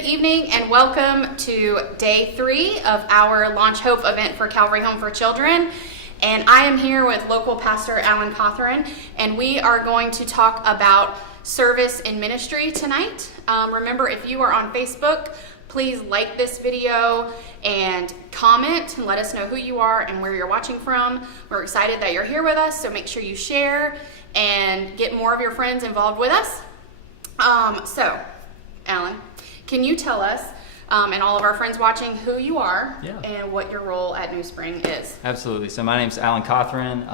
Good evening and welcome to day 3 of our Launch Hope event for Calvary Home for Children. And I am here with local pastor Alan Cawthorn, and we are going to talk about service in ministry tonight. Remember, if you are on Facebook, please like this video and comment and let us know who you are and where you're watching from. We're excited that you're here with us, so make sure you share and get more of your friends involved with us. So, Alan, can you tell us and all of our friends watching who you are and what your role at New Spring is? Absolutely. So my name's Alan Cawthorn.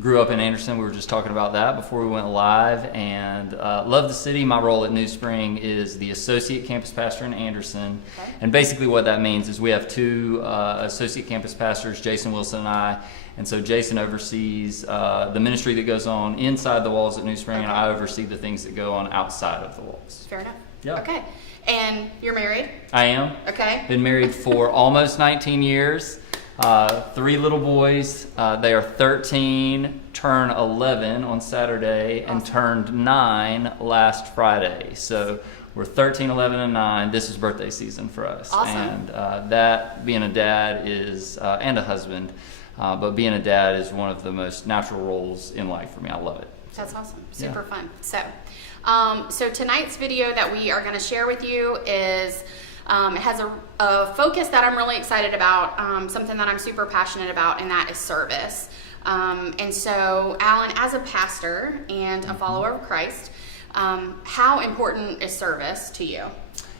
Grew up in Anderson. We were just talking about that before we went live, and love the city. My role at New Spring is the associate campus pastor in Anderson. Okay. And basically what that means is we have 2 associate campus pastors, Jason Wilson and I. And so Jason oversees the ministry that goes on inside the walls at New Spring, and I oversee the things that go on outside of the walls. Fair enough. Yeah. Okay. And you're married? I am. Okay. Been married for almost 19 years. 3 little boys. They are 13, turn 11 on Saturday, and turned 9 last Friday. So we're 13, 11, and 9. This is birthday season for us. Awesome. And that, being a dad is, and a husband, but being a dad is one of the most natural roles in life for me. I love it. That's awesome. Super fun. So tonight's video that we are going to share with you is, it has a focus that I'm really excited about, something that I'm super passionate about, and that is service. And so, Alan, as a pastor and a follower of Christ, how important is service to you?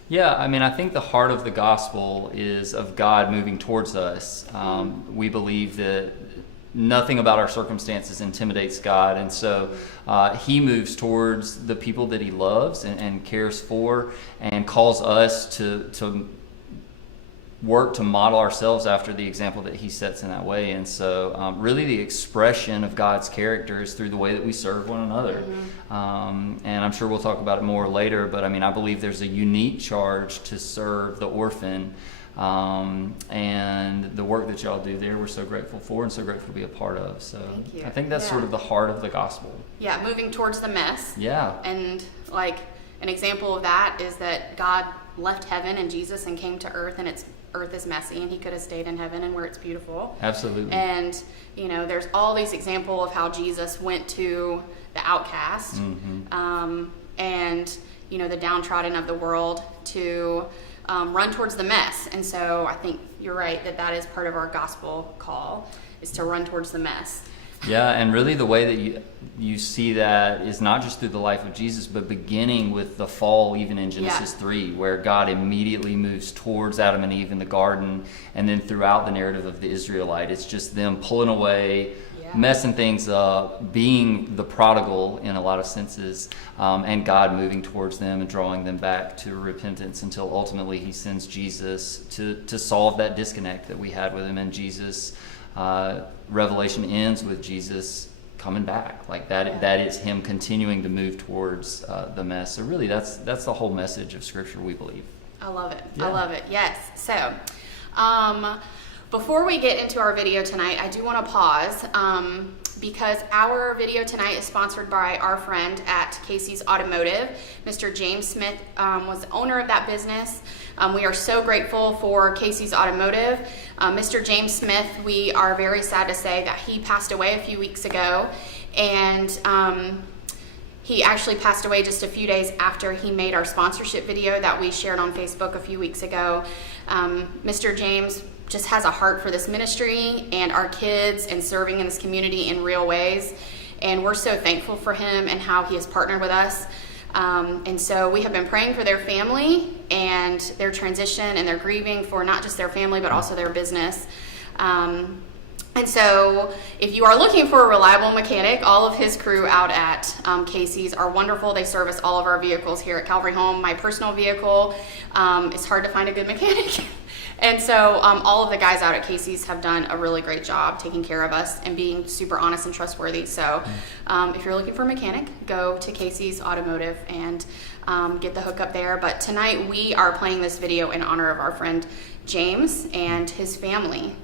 Yeah, I mean, I think the heart of the gospel is of God moving towards us. We believe that nothing about our circumstances intimidates God, and so he moves towards the people that he loves and cares for, and calls us to work to model ourselves after the example that he sets in that way. And so really the expression of God's character is through the way that we serve one another. And I'm sure we'll talk about it more later, but I mean, I believe there's a unique charge to serve the orphan. And the work that y'all do there, we're so grateful for and so grateful to be a part of. So thank you. I think that's sort of the heart of the gospel. Yeah, moving towards the mess. Yeah. And like an example of that is that God left heaven and Jesus and came to earth, and earth is messy, and he could have stayed in heaven and where it's beautiful. Absolutely. And you know, there's all these examples of how Jesus went to the outcast, and you know, the downtrodden of the world to run towards the mess. And so I think you're right that is part of our gospel call, is to run towards the mess. Yeah, and really the way that you see that is not just through the life of Jesus, but beginning with the fall, even in Genesis 3, where God immediately moves towards Adam and Eve in the garden, and then throughout the narrative of the Israelite, it's just them pulling away, messing things up, being the prodigal in a lot of senses, and God moving towards them and drawing them back to repentance until ultimately he sends Jesus to solve that disconnect that we had with him. And Jesus, Revelation ends with Jesus coming back. Like that is him continuing to move towards the mess. So really that's the whole message of Scripture, we believe. I love it. Yeah. I love it. Yes. So before we get into our video tonight, I do want to pause because our video tonight is sponsored by our friend at Casey's Automotive. Mr. James Smith was the owner of that business. We are so grateful for Casey's Automotive. Mr. James Smith, we are very sad to say that he passed away a few weeks ago, and he actually passed away just a few days after he made our sponsorship video that we shared on Facebook a few weeks ago. Mr. James just has a heart for this ministry and our kids and serving in this community in real ways. And we're so thankful for him and how he has partnered with us. And so we have been praying for their family and their transition and their grieving for not just their family, but also their business. And so if you are looking for a reliable mechanic, all of his crew out at Casey's are wonderful. They service all of our vehicles here at Calvary Home. My personal vehicle, it's hard to find a good mechanic. And so all of the guys out at Casey's have done a really great job taking care of us and being super honest and trustworthy. So if you're looking for a mechanic, go to Casey's Automotive and get the hookup there. But tonight we are playing this video in honor of our friend James and his family.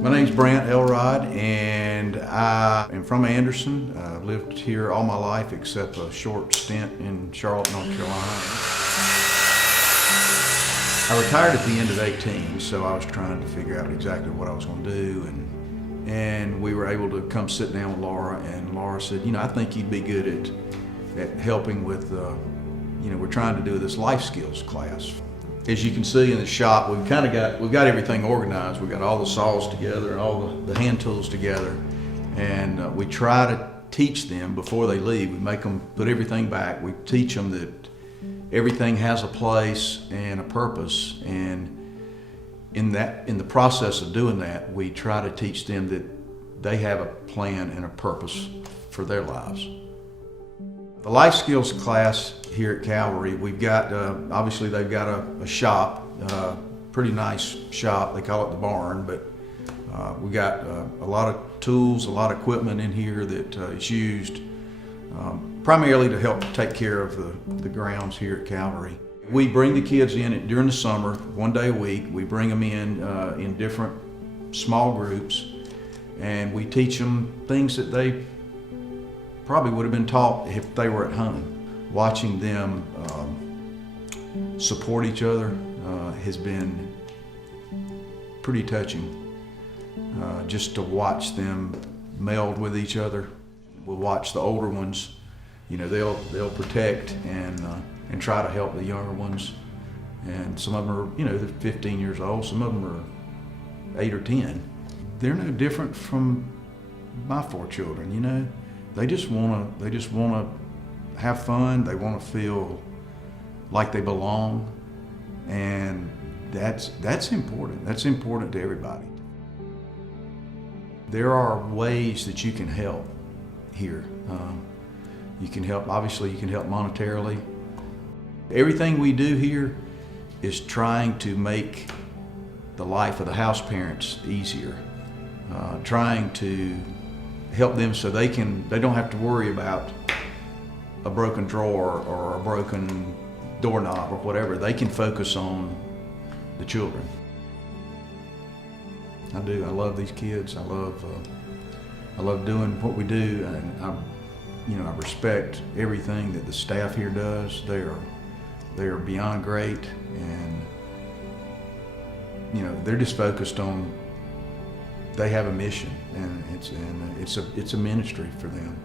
My name's Brant Elrod, and I am from Anderson. I've lived here all my life except a short stint in Charlotte, North Carolina. I retired at the end of 18, so I was trying to figure out exactly what I was going to do, and we were able to come sit down with Laura, and Laura said, I think you'd be good at helping with, we're trying to do this life skills class. As you can see in the shop, we've got everything organized. We've got all the saws together and all the hand tools together, and we try to teach them before they leave. We make them put everything back. We teach them that everything has a place and a purpose, and in the process of doing that, we try to teach them that they have a plan and a purpose for their lives. The life skills class here at Calvary, we've got, obviously they've got a shop, pretty nice shop, they call it the barn, but we've got a lot of tools, a lot of equipment in here that is used primarily to help take care of the grounds here at Calvary. We bring the kids in during the summer, 1 day a week. We bring them in different small groups, and we teach them things that they probably would have been taught if they were at home. Watching them support each other has been pretty touching. Just to watch them meld with each other. We'll watch the older ones, they'll protect and try to help the younger ones. And some of them are, they're 15 years old. Some of them are 8 or 10. They're no different from my 4 children. They just want to have fun. They want to feel like they belong, and that's important. That's important to everybody. There are ways that you can help here. You can help monetarily. Everything we do here is trying to make the life of the house parents easier, trying to help them so they don't have to worry about a broken drawer or a broken doorknob or whatever. They can focus on the children. I do. I love these kids. I love doing what we do, and I respect everything that the staff here does. They are beyond great, and they're just focused on. They have a mission, and it's a ministry for them.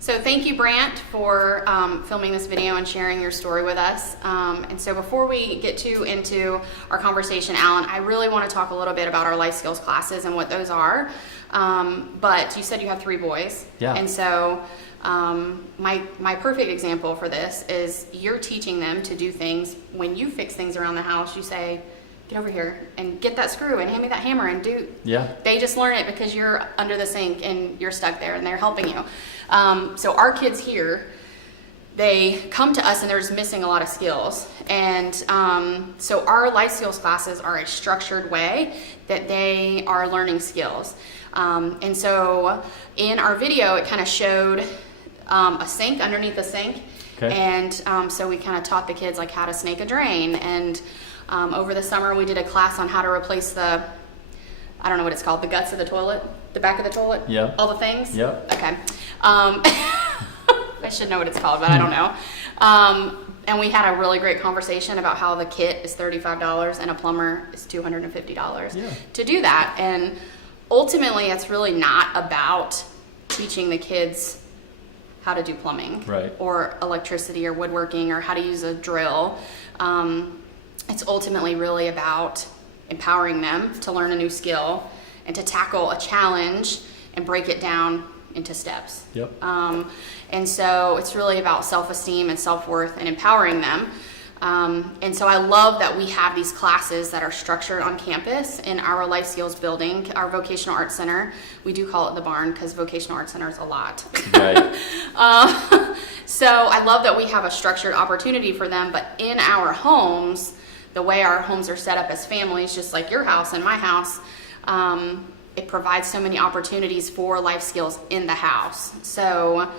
So thank you, Brant, for filming this video and sharing your story with us. And so before we get into our conversation, Alan, I really want to talk a little bit about our life skills classes and what those are. But you said you have 3 boys. Yeah. And so my perfect example for this is you're teaching them to do things. When you fix things around the house, you say, get over here and get that screw and hand me that hammer and do. Yeah. They just learn it because you're under the sink and you're stuck there and they're helping you. So our kids here, they come to us and they're just missing a lot of skills. And so our life skills classes are a structured way that they are learning skills. And so in our video, it kind of showed a sink underneath the sink. Okay. And so we kind of taught the kids like how to snake a drain. And over the summer, we did a class on how to replace I don't know what it's called, the guts of the toilet, the back of the toilet? Yeah. All the things? Yeah. Okay. I should know what it's called, but I don't know. And we had a really great conversation about how the kit is $35 and a plumber is $250 to do that. And ultimately, it's really not about teaching the kids how to do plumbing, right, or electricity or woodworking or how to use a drill. It's ultimately really about empowering them to learn a new skill and to tackle a challenge and break it down into steps. Yep. And so it's really about self-esteem and self-worth and empowering them. And so I love that we have these classes that are structured on campus in our Life Skills building, our Vocational Arts Center. We do call it the barn because Vocational Arts Center is a lot. Right. So I love that we have a structured opportunity for them, but in our homes, the way our homes are set up as families, just like your house and my house, it provides so many opportunities for life skills in the house. So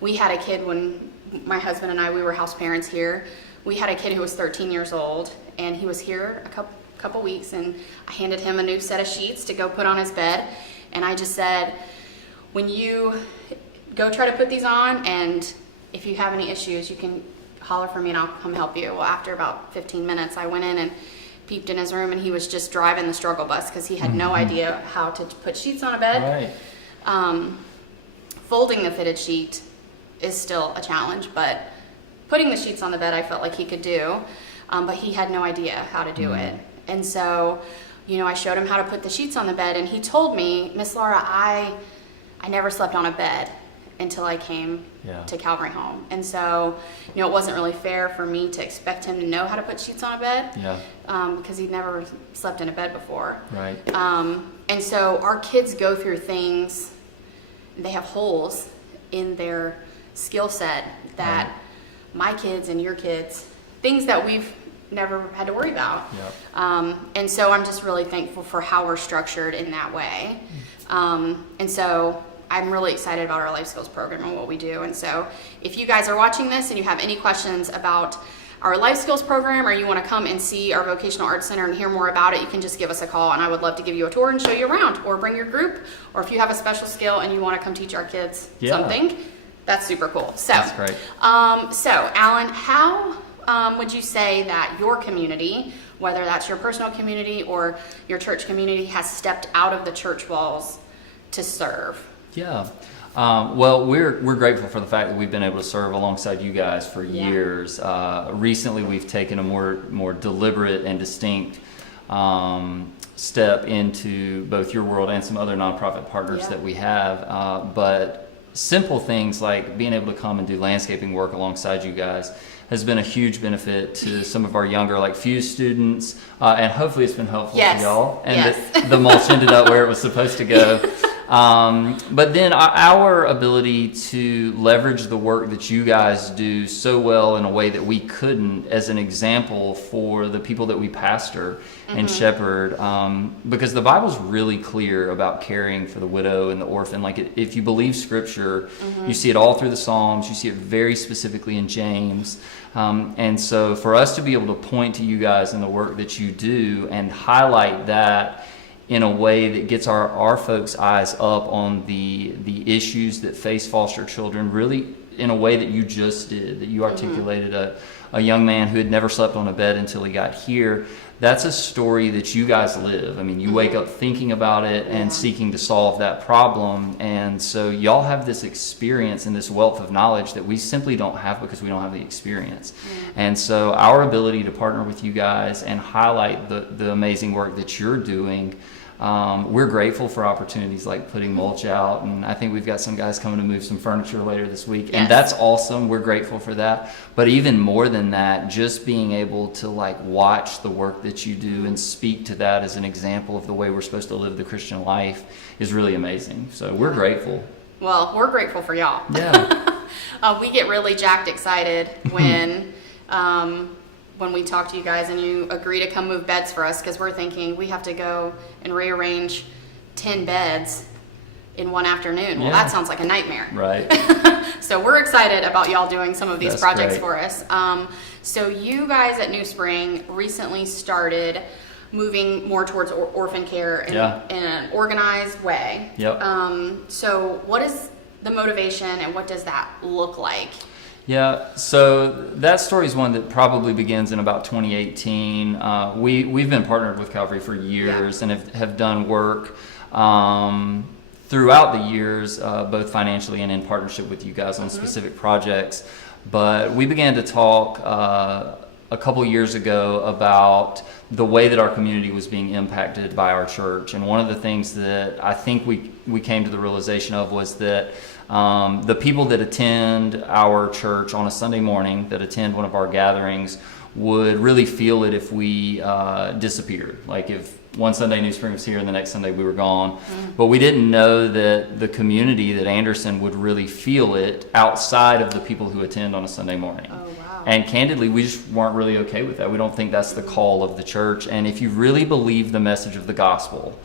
we had a kid when my husband and I, we were house parents here. We had a kid who was 13 years old, and he was here a couple weeks, and I handed him a new set of sheets to go put on his bed, and I just said, when you go try to put these on, and if you have any issues, you can holler for me and I'll come help you. Well, after about 15 minutes, I went in and peeped in his room, and he was just driving the struggle bus because he had no idea how to put sheets on a bed. Right. Folding the fitted sheet is still a challenge, but putting the sheets on the bed I felt like he could do, but he had no idea how to do it. And so, I showed him how to put the sheets on the bed, and he told me, Miss Laura, I never slept on a bed until I came to Calvary Home. And so, it wasn't really fair for me to expect him to know how to put sheets on a bed because he'd never slept in a bed before. Right. And so our kids go through things, they have holes in their skill set that my kids and your kids, things that we've never had to worry about. And so I'm just really thankful for how we're structured in that way. And so I'm really excited about our Life Skills program and what we do. And so if you guys are watching this and you have any questions about our Life Skills program, or you want to come and see our Vocational Arts Center and hear more about it, you can just give us a call, and I would love to give you a tour and show you around, or bring your group, or if you have a special skill and you want to come teach our kids something, that's super cool. So, that's great. So Alan, how would you say that your community, whether that's your personal community or your church community, has stepped out of the church walls to serve? Yeah. Well, we're grateful for the fact that we've been able to serve alongside you guys for years. Recently, we've taken a more deliberate and distinct step into both your world and some other nonprofit partners that we have. But simple things like being able to come and do landscaping work alongside you guys has been a huge benefit to some of our younger, Fuse students, and hopefully it's been helpful to y'all. And that the mulch ended up where it was supposed to go. But then our ability to leverage the work that you guys do so well in a way that we couldn't, as an example for the people that we pastor and shepherd, because the Bible's really clear about caring for the widow and the orphan. If you believe Scripture, you see it all through the Psalms, you see it very specifically in James. And so for us to be able to point to you guys in the work that you do and highlight that in a way that gets our folks' eyes up on the issues that face foster children, really in a way that you just did, that you articulated a young man who had never slept on a bed until he got here. That's a story that you guys live. I mean, you wake up thinking about it and seeking to solve that problem. And so y'all have this experience and this wealth of knowledge that we simply don't have because we don't have the experience. And so our ability to partner with you guys and highlight the amazing work that you're doing, we're grateful for opportunities like putting mulch out, and I think we've got some guys coming to move some furniture later this week, and that's awesome. We're grateful for that. But even more than that, just being able to watch the work that you do and speak to that as an example of the way we're supposed to live the Christian life is really amazing. So we're grateful. Well, we're grateful for y'all. Yeah. We get really jacked excited when we talk to you guys and you agree to come move beds for us, because we're thinking we have to go and rearrange 10 beds in one afternoon. Well, that sounds like a nightmare. Right. So we're excited about y'all doing some of these projects great. for us. So you guys at New Spring recently started moving more towards orphan care in an organized way. Yep. So what is the motivation and what does that look like? Yeah, so that story is one that probably begins in about 2018. We've been partnered with Calvary for years and have done work throughout the years, both financially and in partnership with you guys on specific projects. But we began to talk a couple years ago about the way that our community was being impacted by our church. And one of the things that I think we came to the realization of was that the people that attend our church on a Sunday morning, that attend one of our gatherings, would really feel it if we disappeared. Like if one Sunday New Spring was here and the next Sunday we were gone. But we didn't know that the community, that Anderson would really feel it outside of the people who attend on a Sunday morning. Oh, wow. And candidly, we just weren't really okay with that. We don't think that's the call of the church. And if you really believe the message of the gospel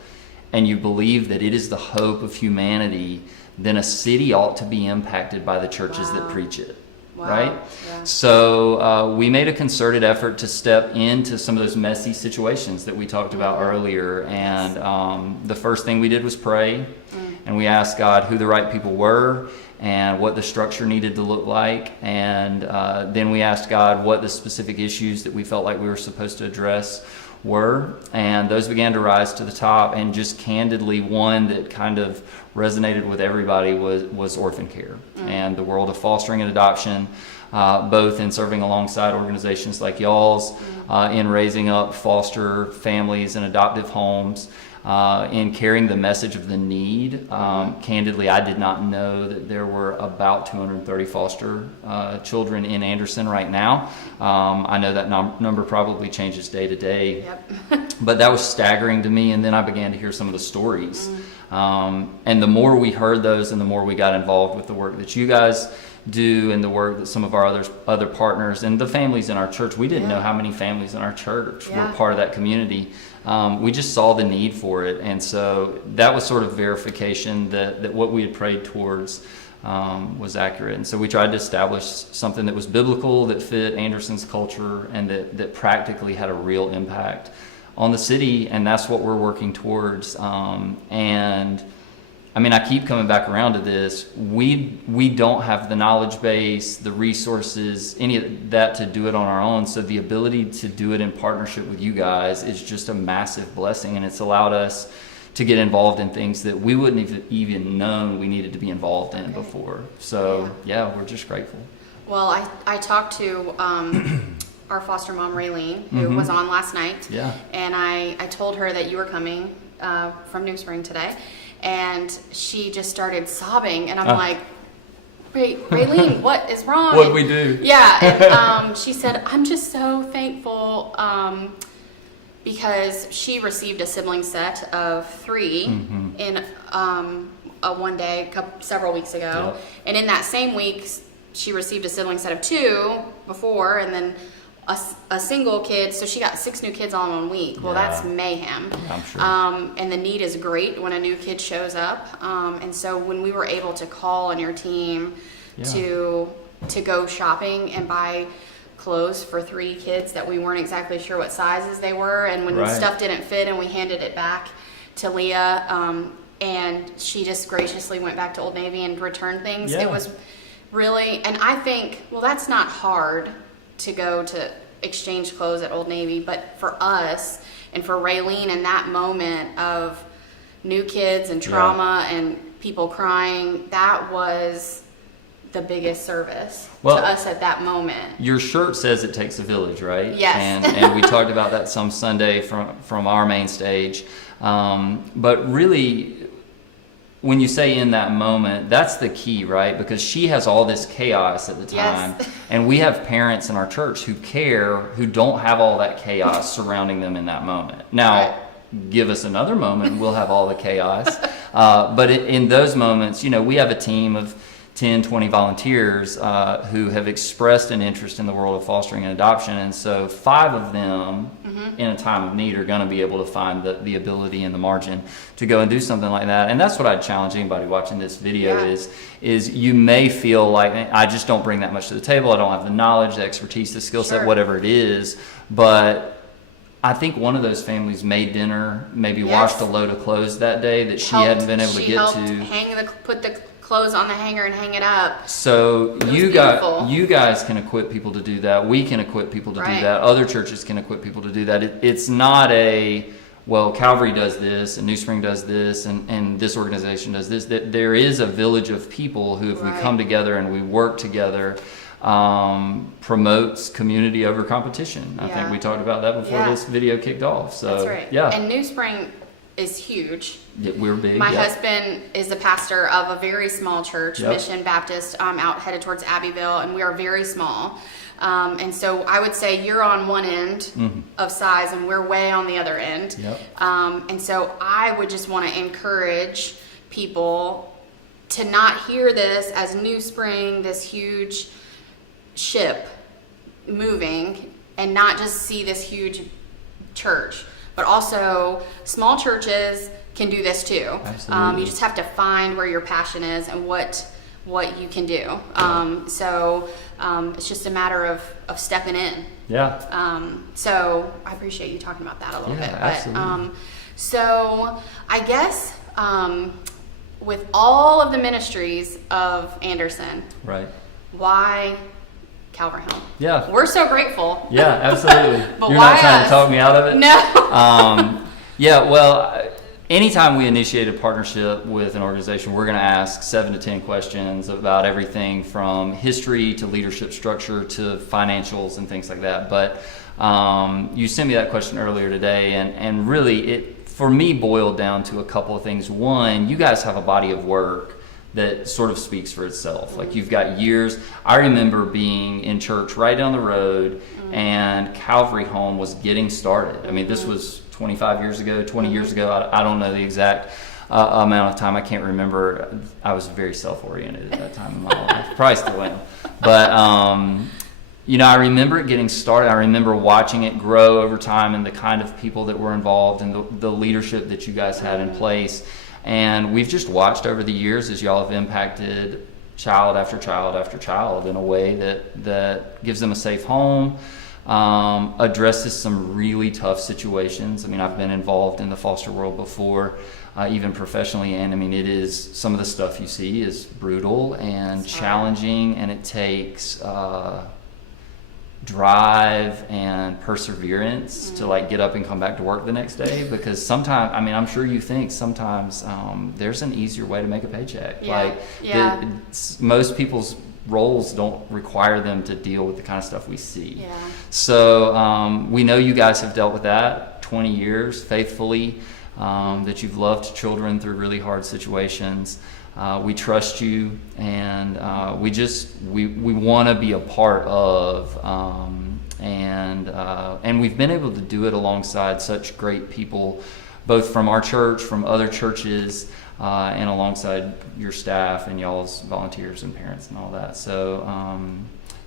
and you believe that it is the hope of humanity, then a city ought to be impacted by the churches that preach it. Wow. Right? Yeah. So we made a concerted effort to step into some of those messy situations that we talked about earlier. And the first thing we did was pray. And we asked God who the right people were and what the structure needed to look like. And then we asked God what the specific issues that we felt like we were supposed to address were. And those began to rise to the top. And just candidly, one that kind of resonated with everybody was orphan care and the world of fostering and adoption, both in serving alongside organizations like y'all's, in raising up foster families and adoptive homes, in carrying the message of the need. Candidly, I did not know that there were about 230 foster children in Anderson right now. I know that number probably changes day to day. Yep. But that was staggering to me, and then I began to hear some of the stories. And the more we heard those and the more we got involved with the work that you guys do and the work that some of our other partners and the families in our church, we didn't know how many families in our church were part of that community. We just saw the need for it. And so that was sort of verification that what we had prayed towards was accurate. And so we tried to establish something that was biblical, that fit Anderson's culture, and that practically had a real impact on the city, and that's what we're working towards. And I mean, I keep coming back around to this. We don't have the knowledge base, the resources, any of that to do it on our own. So the ability to do it in partnership with you guys is just a massive blessing, and it's allowed us to get involved in things that we wouldn't have even known we needed to be involved in before. So yeah, we're just grateful. Well, I talked to our foster mom, Raylene, who was on last night. Yeah. And I told her that you were coming from New Spring today. And she just started sobbing. And I'm like, Raylene, what is wrong? What'd we do? Yeah. And she said, I'm just so thankful because she received a sibling set of 3 in a one day, several weeks ago. Yep. And in that same week, she received a sibling set of 2 before, and then a single kid, so she got 6 new kids all in 1 week. Well, that's mayhem. I'm sure. And the need is great when a new kid shows up. And so when we were able to call on your team to go shopping and buy clothes for 3 kids that we weren't exactly sure what sizes they were, and when stuff didn't fit and we handed it back to Leah, and she just graciously went back to Old Navy and returned things. It was really, and I think, well, that's not hard to go to exchange clothes at Old Navy, but for us and for Raylene in that moment of new kids and trauma and people crying, that was the biggest service to us at that moment. Your shirt says it takes a village, right? Yes. And we talked about that some Sunday from our main stage. But really, when you say in that moment, that's the key, right? Because she has all this chaos at the time. Yes. And we have parents in our church who care, who don't have all that chaos surrounding them in that moment. Now, give us another moment and we'll have all the chaos. But in those moments, you know, we have a team of 10, 20 volunteers who have expressed an interest in the world of fostering and adoption. And so 5 of them in a time of need are going to be able to find the ability and the margin to go and do something like that. And that's what I'd challenge anybody watching this video is you may feel like, I just don't bring that much to the table. I don't have the knowledge, the expertise, the skill set, whatever it is. But I think one of those families made dinner, maybe washed a load of clothes that day that she hadn't been able to get to. Put the clothes on the hanger and hang it up. So you guys can equip people to do that. We can equip people to do that. Other churches can equip people to do that. It's not well, Calvary does this and New Spring does this and this organization does this. That there is a village of people who, if we come together and we work together, promotes community over competition. I think we talked about that before this video kicked off. So that's right. yeah. And New Spring is huge. Yeah, we're big. My yep. husband is the pastor of a very small church, Yep. Mission Baptist, out headed towards Abbeville, and we are very small. And so I would say you're on one end of size, and we're way on the other end. Yep. And so I would just want to encourage people to not hear this as New Spring, this huge ship moving, and not just see this huge church, but also small churches can do this too. Absolutely. You just have to find where your passion is and what you can do. So it's just a matter of stepping in. Yeah. So I appreciate you talking about that a little bit. But Absolutely. so I guess with all of the ministries of Anderson, Right. why Calvary Home? Yeah. We're so grateful. Yeah, absolutely. But You're why not trying us? to talk me out of it? No. Yeah, well, anytime we initiate a partnership with an organization, we're going to ask 7 to 10 questions about everything from history to leadership structure to financials and things like that. But you sent me that question earlier today, and really it, for me, boiled down to a couple of things. One, you guys have a body of work that sort of speaks for itself. Like, you've got years. I remember being in church right down the road, and Calvary Home was getting started. I mean, this was 25 years ago, 20 years ago. I don't know the exact amount of time. I can't remember. I was very self-oriented at that time in my life. Probably still am. But, I remember it getting started. I remember watching it grow over time and the kind of people that were involved and the leadership that you guys had in place. And we've just watched over the years as y'all have impacted child after child after child in a way that gives them a safe home, addresses some really tough situations. I mean, I've been involved in the foster world before, even professionally, and I mean, it is, some of the stuff you see is brutal and challenging, and it takes drive and perseverance to like get up and come back to work the next day, because sometimes, I mean, I'm sure you think sometimes there's an easier way to make a paycheck. Most people's roles don't require them to deal with the kind of stuff we see. So we know you guys have dealt with that 20 years faithfully, that you've loved children through really hard situations. We trust you, and we want to be a part of, and we've been able to do it alongside such great people, both from our church, from other churches, and alongside your staff and y'all's volunteers and parents and all that. So,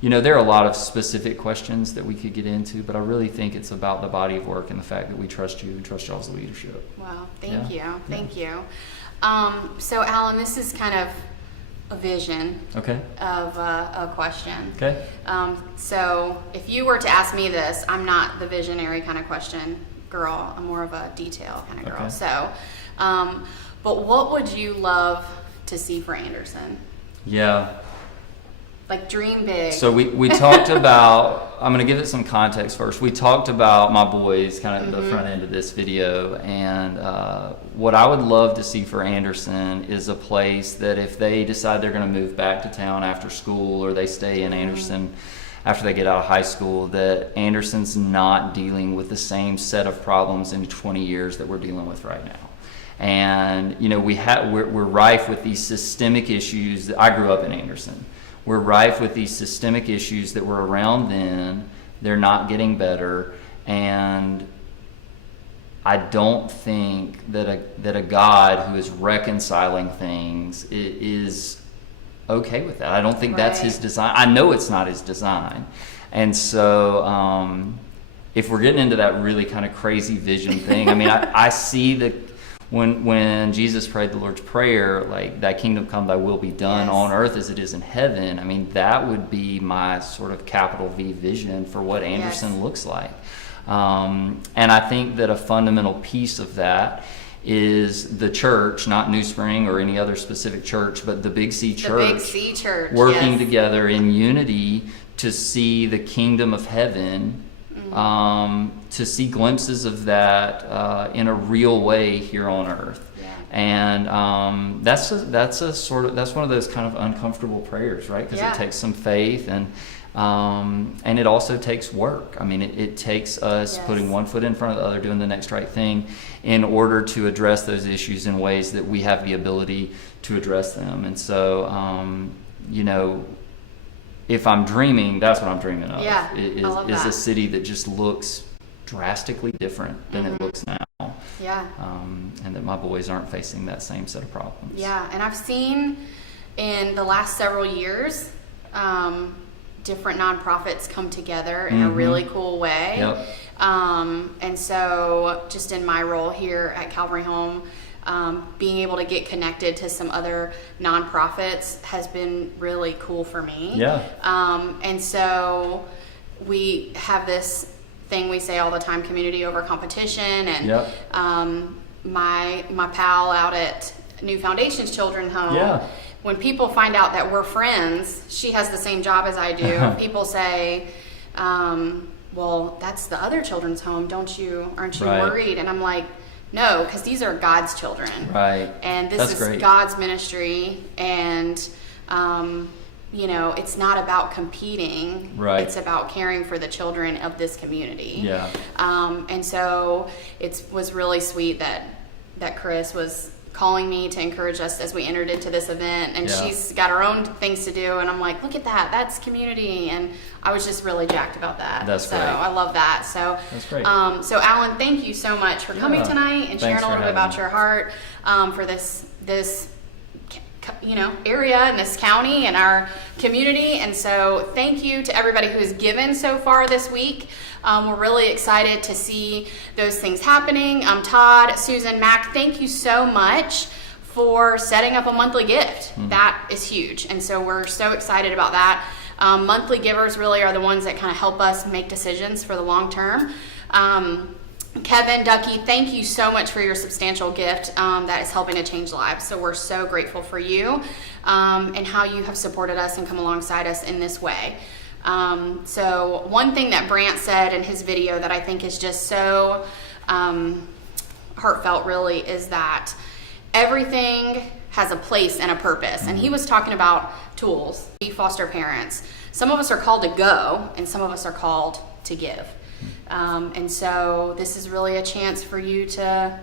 there are a lot of specific questions that we could get into, but I really think it's about the body of work and the fact that we trust you and trust y'all's leadership. Wow, thank you. So Alan, this is kind of a vision of a question. Okay. So if you were to ask me this, I'm not the visionary kind of question girl. I'm more of a detail kind of girl. Okay. So, but what would you love to see for Anderson? Yeah. Like, dream big. So we talked about, I'm going to give it some context first. We talked about my boys kind of at the front end of this video, and what I would love to see for Anderson is a place that if they decide they're going to move back to town after school, or they stay in Anderson after they get out of high school, that Anderson's not dealing with the same set of problems in 20 years that we're dealing with right now. And we're rife with these systemic issues. I grew up in Anderson. We're rife with these systemic issues that were around then. They're not getting better, and I don't think that a God who is reconciling things is okay with that. I don't think that's his design. I know it's not his design. And so if we're getting into that really kind of crazy vision thing, I mean, I see that when Jesus prayed the Lord's Prayer, like, thy kingdom come, thy will be done on earth as it is in heaven. I mean, that would be my sort of capital V vision for what Anderson looks like. And I think that a fundamental piece of that is the church, not New Spring or any other specific church, but the Big C Church. The Big C Church, working together in unity to see the kingdom of heaven, to see glimpses of that in a real way here on earth. And that's one of those kind of uncomfortable prayers, right? Because it takes some faith, and And it also takes work. I mean, it takes us Yes. putting one foot in front of the other, doing the next right thing in order to address those issues in ways that we have the ability to address them. And so, if I'm dreaming, that's what I'm dreaming of. Yeah, I love is a that. city that just looks drastically different than it looks now. Yeah. And that my boys aren't facing that same set of problems. Yeah, and I've seen in the last several years different nonprofits come together in a really cool way. Yep. And so just in my role here at Calvary Home, being able to get connected to some other nonprofits has been really cool for me. Yeah. And so we have this thing we say all the time, community over competition. And Yep. My pal out at New Foundations Children's Home, Yeah. when people find out that we're friends, she has the same job as I do. People say, well, that's the other children's home. Aren't you Right. worried? And I'm like, no, because these are God's children. Right. And this That's is great. God's ministry. And, it's not about competing. Right. It's about caring for the children of this community. Yeah. And so it was really sweet that Chris was calling me to encourage us as we entered into this event, and Yeah. she's got her own things to do, and I'm like, look at that's community, and I was just really jacked about that. That's so great. I love that. So That's great. So Alan, thank you so much for coming Yeah. tonight and Thanks sharing a for little bit having about me. your heart for this area and this county and our community. And so thank you to everybody who has given so far this week. We're really excited to see those things happening. Todd, Susan, Mac, thank you so much for setting up a monthly gift. That is huge. And so we're so excited about that. Monthly givers really are the ones that kind of help us make decisions for the long term. Kevin, Ducky, thank you so much for your substantial gift that is helping to change lives. So we're so grateful for you and how you have supported us and come alongside us in this way. So one thing that Brant said in his video that I think is just so heartfelt really is that everything has a place and a purpose. And he was talking about tools. We foster parents. Some of us are called to go and some of us are called to give. And so this is really a chance for you to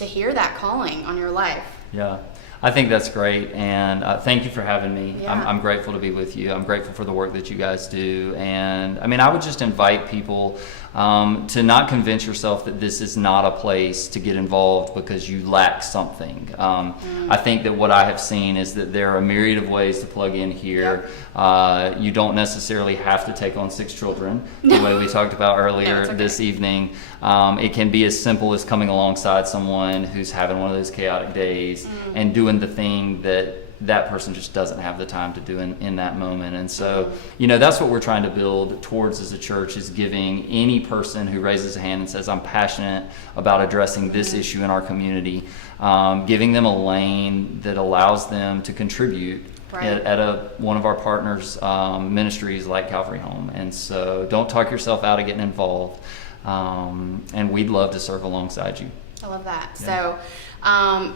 hear that calling on your life. Yeah, I think that's great, and thank you for having me. Yeah. I'm grateful to be with you. I'm grateful for the work that you guys do, and I mean, I would just invite people to not convince yourself that this is not a place to get involved because you lack something. I think that what I have seen is that there are a myriad of ways to plug in here. Yep. You don't necessarily have to take on 6 children, the way we talked about earlier No, it's okay. this evening. It can be as simple as coming alongside someone who's having one of those chaotic days and doing the thing that person just doesn't have the time to do in that moment. And so, that's what we're trying to build towards as a church, is giving any person who raises a hand and says, I'm passionate about addressing this issue in our community, giving them a lane that allows them to contribute Right. at one of our partners' ministries like Calvary Home. And so don't talk yourself out of getting involved. And we'd love to serve alongside you. I love that. Yeah. So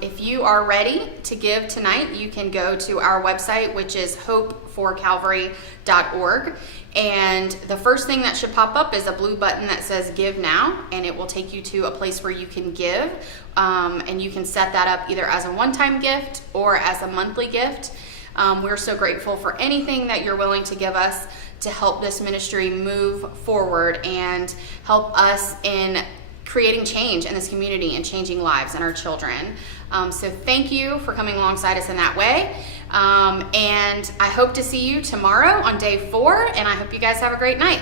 if you are ready to give tonight, you can go to our website, which is hopeforcalvary.org. And the first thing that should pop up is a blue button that says Give Now, and it will take you to a place where you can give. And you can set that up either as a one-time gift or as a monthly gift. We're so grateful for anything that you're willing to give us to help this ministry move forward and help us in creating change in this community and changing lives and our children. So thank you for coming alongside us in that way. And I hope to see you tomorrow on day 4, and I hope you guys have a great night.